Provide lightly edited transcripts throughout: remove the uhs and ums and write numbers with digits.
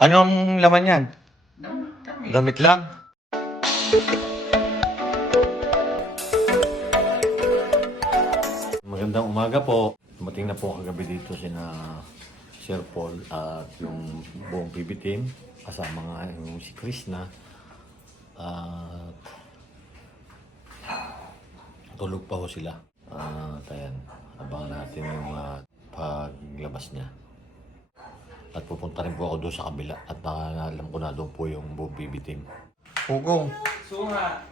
Anong laman yan? Damit. Damit lang? Magandang umaga po. Dumating na po kagabi dito sina Sir Paul at yung buong PB team. Kasama nga yung si Krishna. At tulog pa ho sila. At ayan, abangan natin yung paglabas niya. At pupunta rin po ako doon sa kabila. At alam ko na doon po yung buong PB team. Pugong! Suha.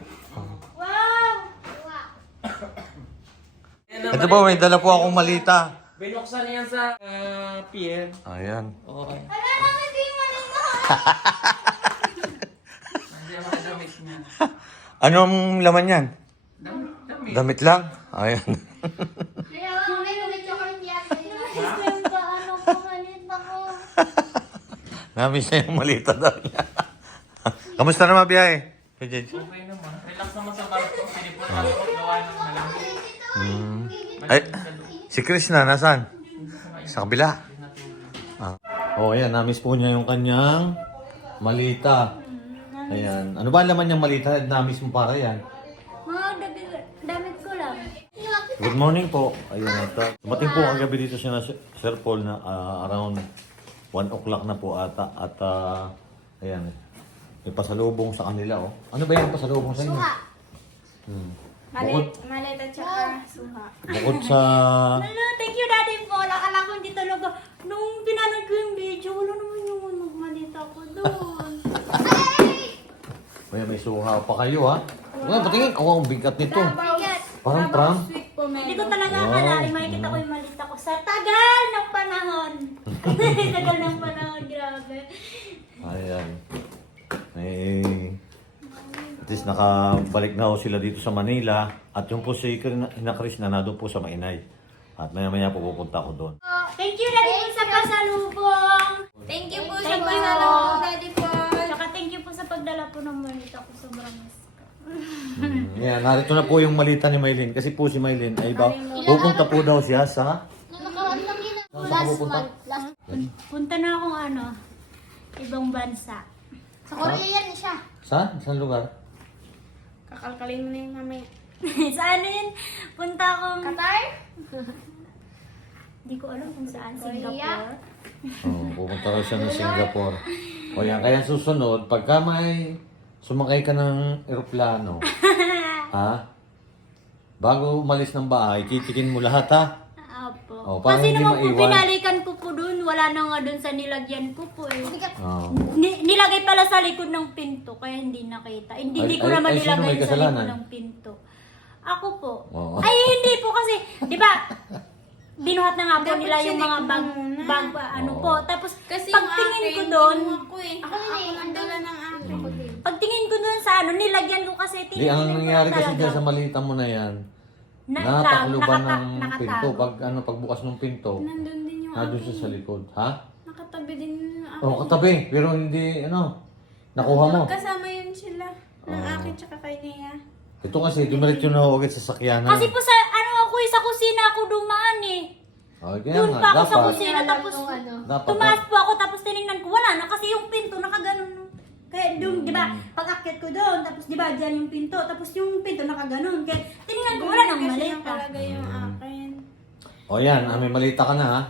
Ito po, may dala po akong malita. Binuksan niya sa pier. Ayan. Oo. Nandiyan mga damit niya. Anong laman yan? Damit. Damit lang? Ayan. Namiss na yung malita daw niya. Kamusta naman biyahe? Okay naman. Relax naman sa barko. Pinipot ako gawa ng malamig. Ay, si Chris na, nasaan? Sa kabila. Oh, ayan, namiss po niya yung kanyang malita. Ayan. Ano ba ang laman niyang malita? Namiss mo para yan. Mga damit ko lang. Good morning po. Ayun, dumating po kagabi dito si Sir Paul na around 1 o'clock na po ata. At ayan, may pasalubong sa kanila. Oh. Ano ba yung pasalubong sa inyo? Suha. Bukod, Malit at saka suha. bukod sa... Hello, thank you Daddy Paul. Akala ko hindi talaga. Nung pinanood ko yung video, wala naman yung magmalita ko doon. May suha pa kayo ha. Well, patingin. Oh, ang bigat nito. Bigat. Parang pram. Hindi ko talaga Wow. akalain. Makikita ko yung malita ko sa tagal ng panahon. Tagal ng panahon, grabe. Ayan. At least nakabalik na ho sila dito sa Manila. At yung po si Chris na nandun po sa Mainay. At maya-maya po pupunta ko doon. Thank you Daddy Paul sa pasalubong. Thank you po Thank sa you. pasalubong, Daddy Paul. Saka thank you po sa pagdala po ng malita ko. Sobrang miss ko. Yan, narito na po yung malita ni Maylin. Kasi po si Maylin ay pupunta po daw siya sa... Saan ka pupunta? Punta na akong ibang bansa. Sa Korea yan siya. Saan? Saan lugar? Kakalkalin mo na yung mamaya. Sa yun? Punta akong... Qatar? Hindi ko alam kung saan. Singapore. Oh, pupunta raw siya ng Singapore. O yan, kaya susunod, pagka may sumakay ka ng eroplano, ha? Bago umalis ng bahay, titikin mo lahat, ha? Opo. Oh, para Kasi hindi naman po maiwan. binalikan ko po doon. Wala na nga doon sa nilagyan ko po eh. Oh. Nilagay pala sa likod ng pinto, kaya hindi nakita. Hindi ko naman sino nilagay may sa kasalanan? likod ng pinto. Ako po. Oo. Ay, hindi po kasi, di ba, binuhat na nga po Dapat nila yung sinig mga mo muna. bag ano Oo. po. Tapos, Kasi pagtingin yung ko akin, doon, yung ako eh. Ako ang dala ng akin. pagtingin ko doon sa nilagyan ko kasi, Di, ang tinitingnan ko nangyari kasi talaga. dyan sa malita mo na yan, Na- natakluban ng nakatago. pinto. Pagbukas ng pinto, Nandun din yung nandun akin. siya sa likod. Ha? Nakatabi din yung akin. Oh, katabi. Pero hindi, nakuha mo. Kasama yun sila. Ng Oo. akin tsaka kay Nia. Ito kasi, dumiretso na ho agad sa sakyanan. Kasi po sa, ako sa kusina ako dumaan eh. Oh, kaya Doon nga, pa ako sa dapat. kusina, tapos Dapat. tumaas po ako, tapos tinignan ko, wala na kasi yung pinto nakaganon. Kaya doon, di ba, pag-akyat ko doon, tapos di ba, dyan yung pinto, tapos yung pinto nakaganon. Kaya tinignan ko, wala nang Kasi malita. nakalagay yung akin. O yan, may malita ka na ha.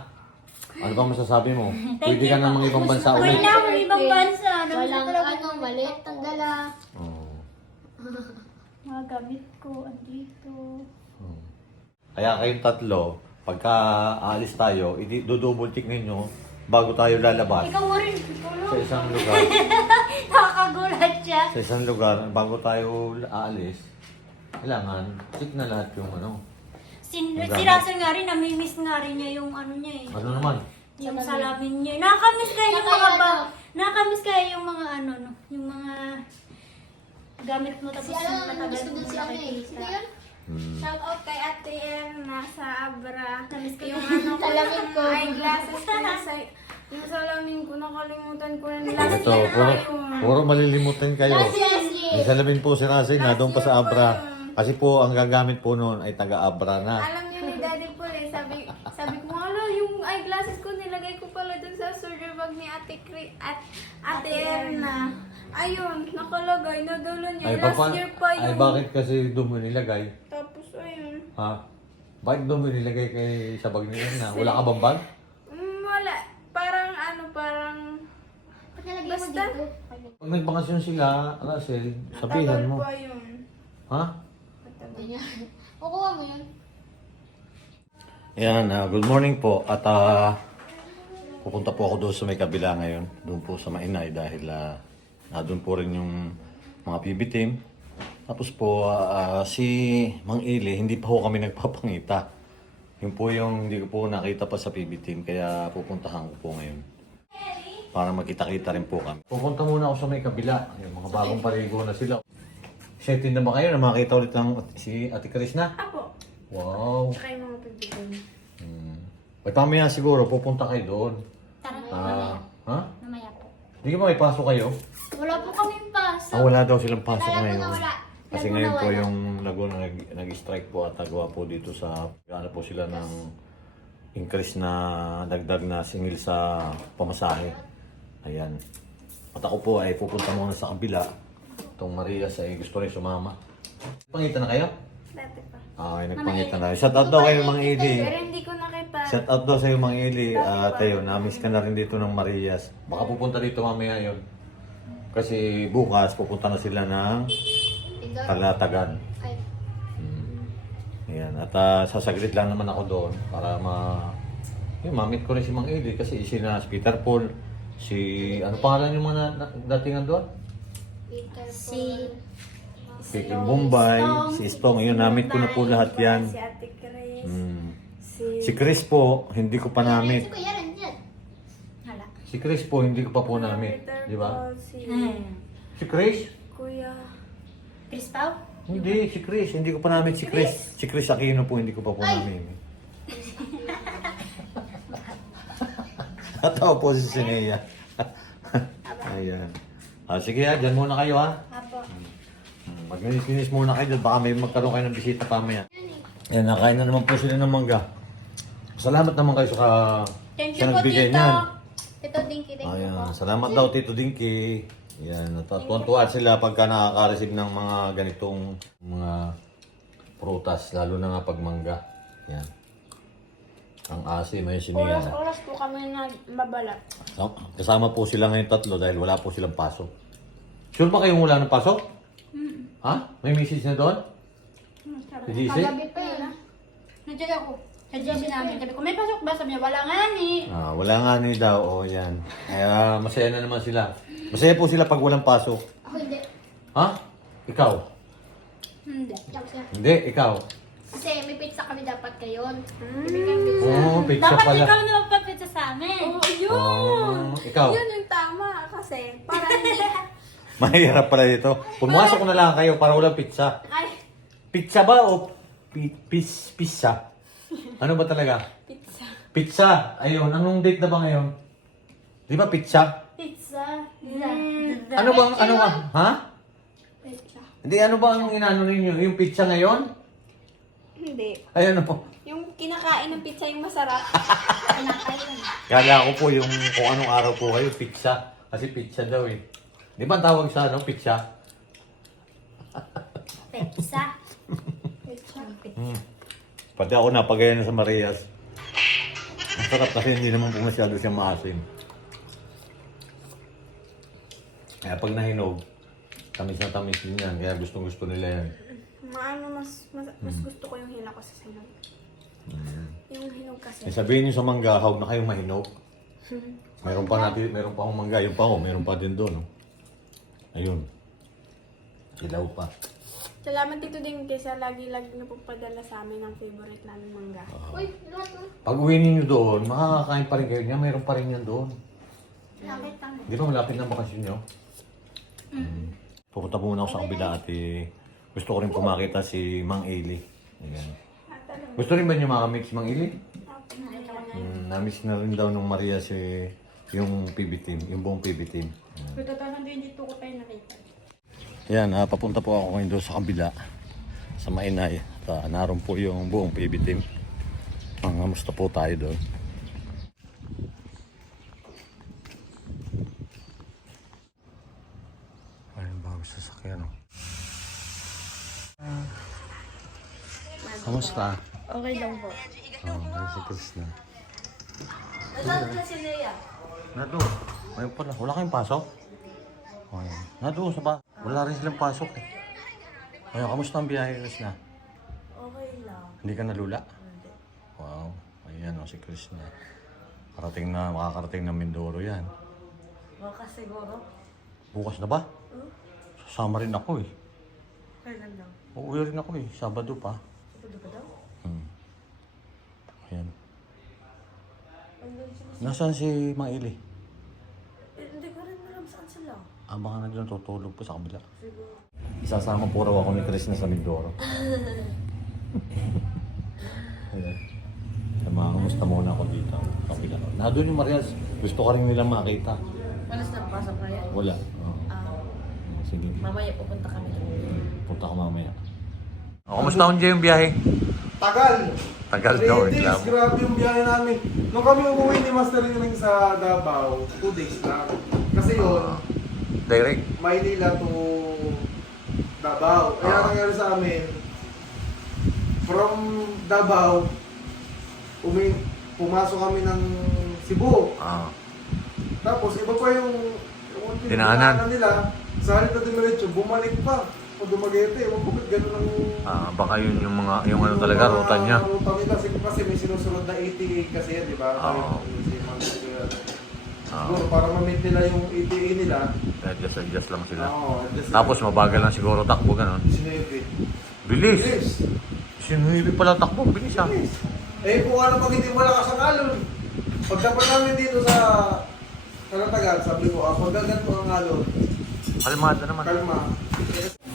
Ano bang masasabi mo? Pwede ka na mga ibang bansa Pwede ulit. na ako ibang bansa. Walang maliit ang dala. Oh. Mga gamit ko, andito. Oh. Kaya kayong tatlo, pagka aalis tayo, do-double check ninyo bago tayo lalabas Ikaw mo rin, sa isang lugar. nakakagulat siya. Sa isang lugar, bago tayo aalis, kailangan check na lahat yung Si gamit. Russell nga rin, namimiss nga rin niya yung niya eh. Ano naman? Yung salamin niya. Nakakamiss kaya yung mga nakakamiss kaya yung mga yung mga gamit mo tapos yung matagal mo nakikita. Shout out kay Ate M nasa Abra. Namiss ko Yung yung salamin ko. Eyeglasses ko nasa... Yung salamin ko, nakalimutan ko na nila. Ito, puro malilimutan kayo. May salamin po si Rasing na doon pa sa Abra. Kasi po, ang gagamit po noon ay taga-Abra na. Alam niyo ni Daddy Paul eh, sabi ko, hala, yung eyeglasses ko nilagay ko pala dun sa surgery bag ni Ate Chris. Ate Erna. Ayun, nakalagay, nadala niya. Ay, Last year pa yun. Ay, bakit kasi doon mo nilagay? Tapos ayun. Ha? Bakit doon mo nilagay kay sa bag nila na? Wala ka bang bag? Wala. Parang parang... Pagkalagay mo Basta. dito. Pag nagbakasyon sila, Russell, sabihan mo. Tagal pa yun. Ha? Kukuha mo yun. Yan, good morning po. At pupunta po ako doon sa may kabila ngayon. Doon po sa Mainay dahil doon po rin yung mga PB team. Tapos po, si Mang Ili, hindi pa po kami nagpapangita. Yun po yung hindi ko po nakita pa sa PB team. Kaya pupuntahan ko po ngayon. Para magkita-kita rin po kami. Pupunta muna ako sa may kabila. Yung mga bagong paligo na sila. Excited na ba kayo na makita ulit ng si Ate Krishna? Apo. Wow. Tsaka yung mga pagbigan. At mamaya siguro pupunta kayo doon. Tara, Ha? mamaya po. Hindi ba may pasok kayo? Wala po kaming pasok. Wala daw silang pasok Laguna ngayon. wala. Kasi Laguna ngayon po wala. yung Laguna nag-strike po at nagawa po dito sa ano po sila ng increase na dagdag na singil sa pamasahe. Ayan. At ako po ay pupunta muna sa kabila. Itong Marias ay gusto rin sumama. Pangita na kayo? Dati pa. Ay, nagpangita na. Shout out daw kayo mga Ili. Pero hindi ko nakita. Shout out daw sa'yo mga Ili. At ayun, na-miss ka na rin dito ng Marias. Baka pupunta dito mamaya yun. Kasi bukas pupunta na sila ng Kalatagan. Ay, Ayan. At sasaglit lang naman ako doon para mamit ko rin si Mang Ili kasi si Peter Paul, ano pangalan yung mga datingan doon? si Si Bombay, si Stong. Yun, namit ko na po lahat yan. Si Ate Chris. Si Chris po, hindi ko pa namit. Kuya rin dyan. Hala. Si Chris po, hindi ko pa po namit. Di ba? Si Chris? Kuya. Chris Pao? Hindi, si Chris. Hindi ko pa namit si Chris. Si Chris Aquino po, hindi ko pa po namit. Natawa po si Sinea. Ayan. Sige dyan muna kayo Apo. Mag-finish muna kayo dyan. Baka may magkaroon kayo ng bisita pamaya. Ayan, nakain na naman po sila ng mangga. Salamat naman kayo Thank sa you po, nagbigay Tito. niyan. Tito Dinky, thank you po. Ayan, salamat daw Tito Dinky. Ayan, tuwan-tuwa sila pagka nakaka-receive ng mga ganitong mga prutas, lalo na nga pag mangga. Ayan. Ang asim ay siniya. Oras po kami na mabalat. Kasama po sila ngayon tatlo dahil wala po silang pasok. Sure ba kayong wala ng pasok? Ha? May message na doon? Si GC? Kagabi pa yun, ha? Nandiyan ako. Sa GC namin. Sabi ko, may pasok ba? Sabi niya, wala nga ni. Wala nga ni daw. O yan. Kaya masaya na naman sila. Masaya po sila pag walang pasok. Ako hindi. Ha? Ikaw? Hindi. Tapos na. Hindi, ikaw. Kasi may pizza kami dapat ngayon. Bibigyan kami pizza. Oo, pizza Dapat pala. ikaw na magpa-pizza sa amin. Oo, yun! Ikaw? Yun yung tama kasi. Para hindi... Mahirap pala dito. Pumasok na lang kayo para walang pizza. Ay, Pizza ba o pizza? Ano ba talaga? pizza. Pizza. Ayun, anong date na ba ngayon? Di ba pizza? Pizza. Ano bang, ha? Pizza. Hindi, ano ba ang inano ninyo? Yung pizza ngayon? Hindi. Ay, ano po? Yung kinakain ng pizza yung masarap. Pinakain. Kala ko po yung kung anong araw po kayo, pizza. Kasi pizza daw eh. Di ba ang tawag sa ano, pizza? Pizza. Pati ako napagaya na sa Marias. Ang sarap kasi hindi naman po masyado siya maasim. Kaya pag nahinog, tamis na tamis din yan. Kaya gustong gusto nila yan. Mas gusto ko yung hinog kasi sa hinog. Yung hinog kasi. Sabihin niyo sa mangga, huwag na kayong mahinog. Mayroon pa akong mangga. Yung pa ako, mayroon pa din doon. Ayun. Ilaw pa. Salamat Tito Dinky sa lagi-lagi na pagpadala sa amin ng favorite namin mangga. Uy, lahat mo. Pag uwi ninyo doon, makakakain pa rin kayo niya. Mayroon pa rin yan doon. Lapit lang. Di ba malapit na bakasyon nyo? Pupunta muna ako sa kabila at gusto ko rin pumakita si Mang Ili. Ayan. Gusto rin ba niyo makamit si Mang Ili? Namiss na rin daw nung Maria yung PB team, yung buong PB team. Pero tatanan din dito ko tayo nakita. Yan, papunta po ako ngayon doon sa kabila, sa Mainay. At naroon po yung buong PB team. Kamusta po tayo doon. Kamusta? Okay lang po. Oh, si Krishna. Nasaan na si Lea? Nado. Ayun pala. Wala kayong pasok? Oh, yan. Nado sa ba? Wala rin silang pasok eh. Ayun, kamusta ang biyahe, Krishna? Okay lang. Hindi ka nalula? Hindi. Wow. Ayan o, si Krishna. Makakarating na Mindoro yan. Baka siguro. Bukas na ba? Sasama rin ako eh. Kailan lang? Uuwi rin ako eh. Sabado pa. Sabado pa daw? Ayan. Andun sila. Nasaan si Mang Ili? Hindi ko rin alam saan sila. Baka na dyan tutulog po sa kabila. Siguro. Isasama po raw ako ni Krishna sa Mindoro. Ayan. Kamusta muna ako dito. Kabila. Nandun yung Marias. Gusto ka rin nilang makita. Malas na pasok na yan. Wala. Oo. Sige. Mamaya pupunta kami doon. Punta ko mamaya. Kamusta ang yung biyahe? Tagal! Tagal 3 daw, days, reklamo. grabe yung biyahe namin. Nung kami umuwi ni Master Ring sa Davao, 2 days lang. Kasi yun, Direct. Maynila to Davao. Kaya nangyari sa amin, from Davao, pumasok kami ng Cebu. Tapos iba pa yung Dinaanan. nila. Sa halip na dumiretso, bumalik pa. O Dumaguete, ewan ko ba't ganun ang... Baka yun yung mga, yung ano talaga, ruta niya. Ruta nila, kasi may sinusunod na 88 kasi yan, di ba? Oo. Siguro, para ma-meet nila yung 88 nila. Adjust lang sila. Oo, Tapos mabagal lang siguro takbo, gano'n. sinuipi. Bilis! Bilis! Sinuhibi pala takbo, bilis ah. Bilis! Eh, kung ano pag hindi malakas ang alon. Pagdapat namin dito sa Tagal, sabi ko, pag ganito ang alon, Kalmada naman. kalma.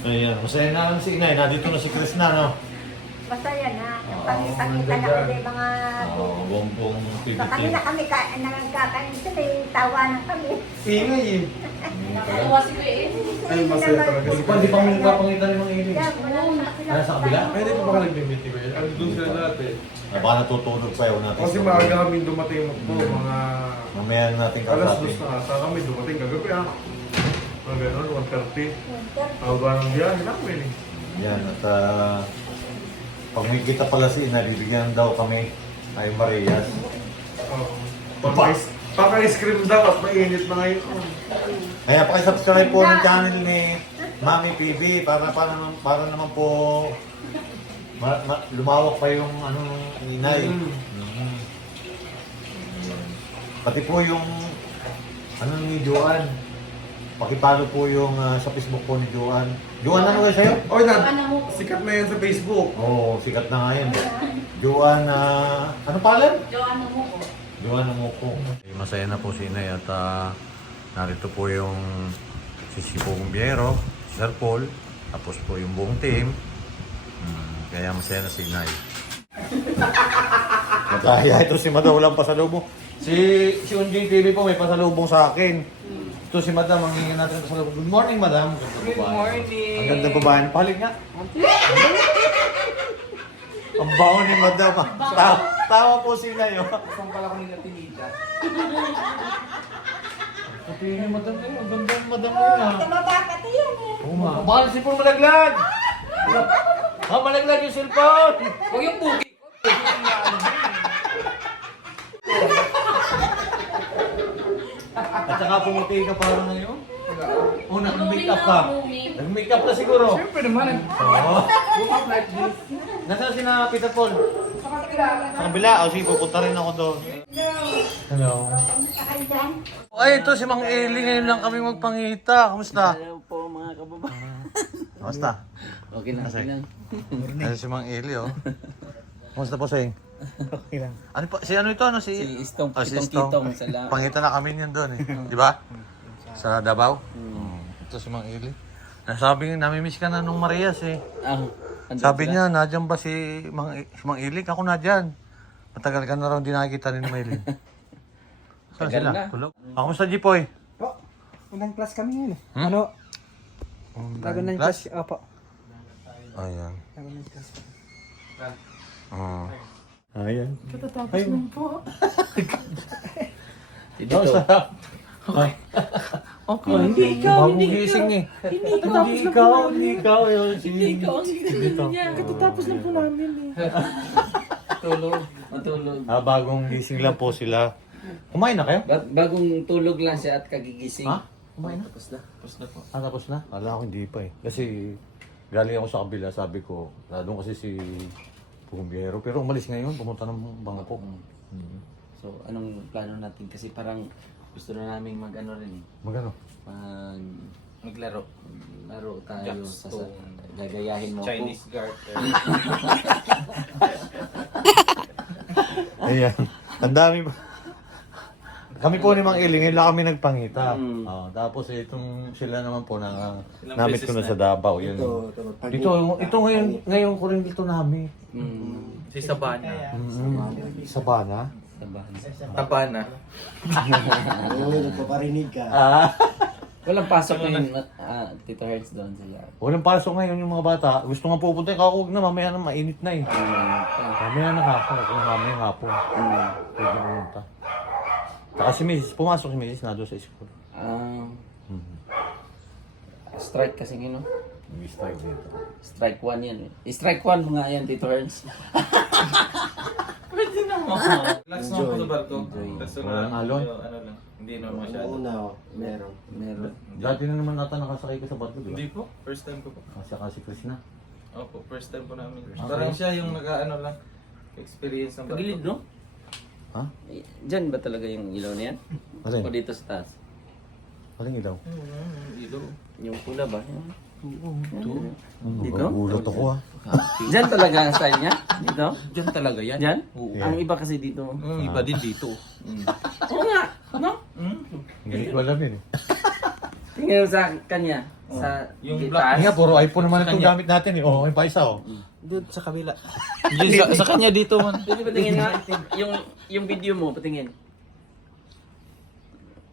Ayan, masaya na lang si Inay. Nandito na si Krishna, no? Basta yan ha. Pakita na kami mga... Buong Sa kanila kami nagkakain sila yung tawanan kami. Ingay eh. Nakakuha si Kuya eh. Ay, masaya talaga. Hindi pa may napapangitan ng mga ilig. Sa kabila? Pwede pa baka nag-meeting ko yun? Doon sila dati. Baka natutulog pa yun natin. Kasi maaga kami dumating po, mga Mamaya natin alas kausapin. 2 na ata kami dumating kagabi ah. Mga gano'n, 1:30. Haba ng biyahe namin eh. Yan, at pag may kita pala si Ina, bibigyan daw kami ay Marias. Paka-ice cream daw at mainit na ngayon. Kaya pakisubscribe po ng channel ni Mami PB para naman po lumawak pa yung inay. Pati po yung ni Joan. Pakipalo po yung sa Facebook po ni Joan. Joan, ano kayo sa'yo? Oy, sikat na yan sa Facebook. Oo, sikat na nga yan. Joan, ano palan? Joanna mo ko. Joan ng Moko. Masaya na po si Inay at narito po yung si Sipo Gumbiero, si Sir Paul, tapos po yung buong team. Kaya masaya na si Inay. Mataya ito si Madam, walang pasalubong. Si Unjing TV po may pasalubong sa akin. Ito si Madam, ang hingin natin ng pasalubong. Good morning, Madam. Good morning. Ang ganda babae. Pahalik nga. Ang baon ni Madam. Tawa po si Inay. Saan pala ko nila tinita? Pati ni Madam kayo. Ang ganda ni Madam kayo na. Bakit yan eh? Oo nga. Bakal si Paul malaglag! Malaglag yung cellphone! Huwag yung pugi. At saka pumuti ka parang ngayon. Oo, nag-make up ka. Nag-make up ka siguro. Siyempre naman. Oo. Look up like this. Nasaan si na Peter Paul? Sa kabila. O sige, pupunta rin ako doon. Hello. Ay, ito si Mang Eli. Ngayon lang kami magpangita. Kamusta? Hello po mga kababayan. Kamusta? Okay lang, okay lang. Ayun si Mang Eli, oh. Kamusta po, Seng? Okay lang. Ano pa? Si ano ito? Ano? Si Istong, si Kitong-Kitong sa la... Pangita na kami niyan doon eh. Di ba? Sa Davao. Ito si Mang Eli. Sabi niya, namimiss ka na nung Marias eh. andun Sabi sila. niya, nadyan ba si Mang Eli? Ako nadyan. Matagal ka na raw hindi nakikita ni Mang Eli. Saan Tagal sila? na. Tulog? Kamusta, Jipoy? Po, unang class kami ngayon eh. Ano? Laban ng class? Opo. Ayan. Laban ng class. Ayan. Katatapos lang po. Si Dito. Okay. Hindi ikaw, Bagong gising eh. Hindi Hindi ikaw. Dito. Katatapos lang po namin eh. Matulog. Bagong gising lang po sila. Kumain na kayo? Bagong tulog lang siya at kagigising. Ha? Kumain na? Tapos na. Tapos na po. Tapos na? Kala ko hindi pa eh. Kasi galing ako sa kabila, sabi ko, doon kasi si Bumbiyero. Pero umalis ngayon, pumunta ng Bangkok. So, anong plano natin? Kasi parang gusto na namin mag-ano rin eh. Magano? Maglaro. Laro tayo sa Jackstone. gagayahin mo Chinese garter. Ayan. Ang dami pa. Kami po ni Mang Iling, ngayon lang kami nagpangita. Tapos itong sila naman po na namit ko na sa Davao. Yun. Ito ngayon ko rin dito namin. Si Sabana. Sabana? Tabana. Walang pasok ngayon, Tito Hertz doon sa yard. Walang pasok ngayon yung mga bata. Gusto nga pupunta, kakawag na, mamaya na mainit na eh. Mamaya na hapon, kung mamaya hapon. Pwede pumunta. Saka si Mrs. Pumasok si Mrs. na doon sa school. Strike kasi no? May strike dito. Strike 1 yan eh. Strike 1 mga yan, Tito Hertz. Pwede naman. Relax naman po sa barko. Kaso Walang alon? ano lang. Hindi naman masyado. Meron. Dati na naman nata nakasakay ko sa barko, di ba? Hindi po. First time ko po. Saka si Chris na. Opo, first time po namin. Parang siya yung nag-ano lang. Experience ng barko. Pagilid, no? Ha? Diyan ba talaga yung ilaw na yan? Alin? O dito sa taas? Aling ilaw? Ilo. Yung pula ba? Dito? Ulot ako ah. Diyan talaga ang style niya? Dito? Diyan talaga yan. Diyan? Oo. Ang iba kasi dito. Iba din dito. Oo nga! Ano? Hindi ko alam yun eh. Tingnan mo sa kanya. Sa Yung gitaas. Nga, puro iPhone naman itong gamit natin eh. Oo, may pa isa oh. Doon sa kabila. Sa kanya dito man. Pwede patingin nga. Yung video mo, patingin.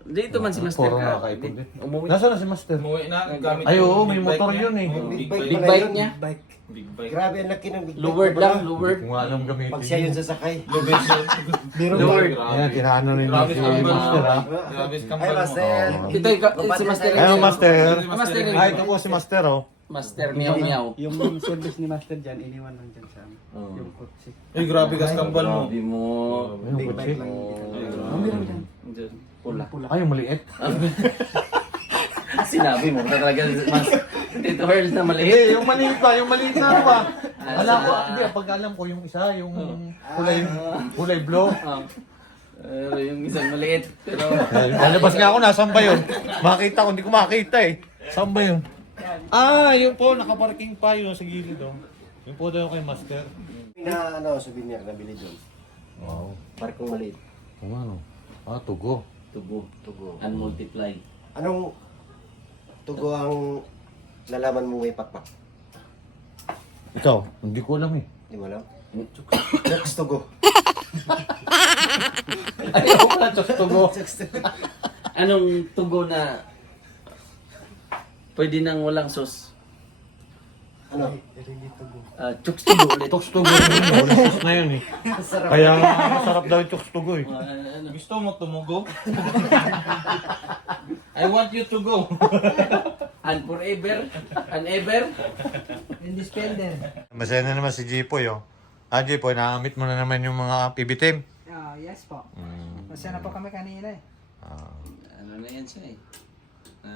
Dito man si Master Puro ka. nakaka-iPhone din. Umuwi. Nasaan na si Master? Umuwi na. Gamit Ay, yung oo, may big motor bike niya. yun eh. Oo, Big Big bike. bike niya. Big bike. Grabe, ang laki ng big bike. Lowered lang, lowered. Kung alam gamitin. Pag siya yun sasakay. Lowered. Ayan, tinaano rin yung Grabe si kambal Master mo. ha. Grabe Ay, kambal mo. Master. Ito si Master. Ayun, Master. Master. Ay, ito po si Master oh. Master, miyaw miyaw. Yung service ni Master dyan, iniwan lang dyan sa yung kotse. Ay, grabe kas kambal mo. Grabe mo. Ayun, kutsi. Diyan, pula. Ay, yung maliit. Sinabi mo talaga mas Tito Hertz na maliit. Eh, yung maliit na ano ba? Alam ko, hindi, pag alam ko yung isa, yung kulay blue. Pero yung isang maliit. Pero Lalabas nga ako, nasan ba yun? Makita ko, hindi ko makita eh. Saan ba yun? Ah, yun po, nakaparking pa yun sa gilid oh. Yun po daw kay Master. Na souvenir na bili doon. Wow. Barkong maliit. Kung ano? Ah, tugo. tubo. And multiply. Anong tugo ang nalaman mo may pakpak? Ikaw, hindi ko alam eh. Di mo alam? Next tugo. Ayaw ko na, tugo. Anong tugo na pwede nang walang sauce? Ano? Chooks tugo ulit. Chooks tugo yun, wala sauce na yun eh. Kaya masarap daw yung chooks tugo eh. Gusto mo tumugo? I want you to go. And forever. And ever. Hindi spender. Masaya na naman si Jipoy oh. Ah, Jipoy, nakamit mo na naman yung mga PB team. Yes po. Masaya na po kami kanina eh. Ano na yan siya eh.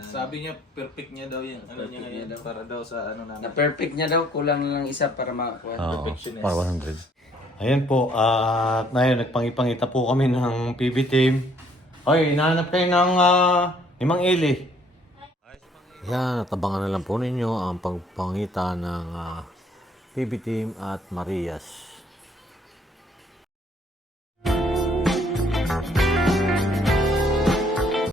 Sabi niya, perfect niya daw yung ano niya ngayon para daw sa ano namin. Na perfect niya daw. Kulang lang isa para makakuha. Perfectionist. Para 100. Ayan po, at ngayon nagpangipangita po kami ng PB team. Hoy, hinahanap kayo ng ni Mang Eli. Yan, natabangan na lang po ninyo ang pagpangita ng PB team at Marias.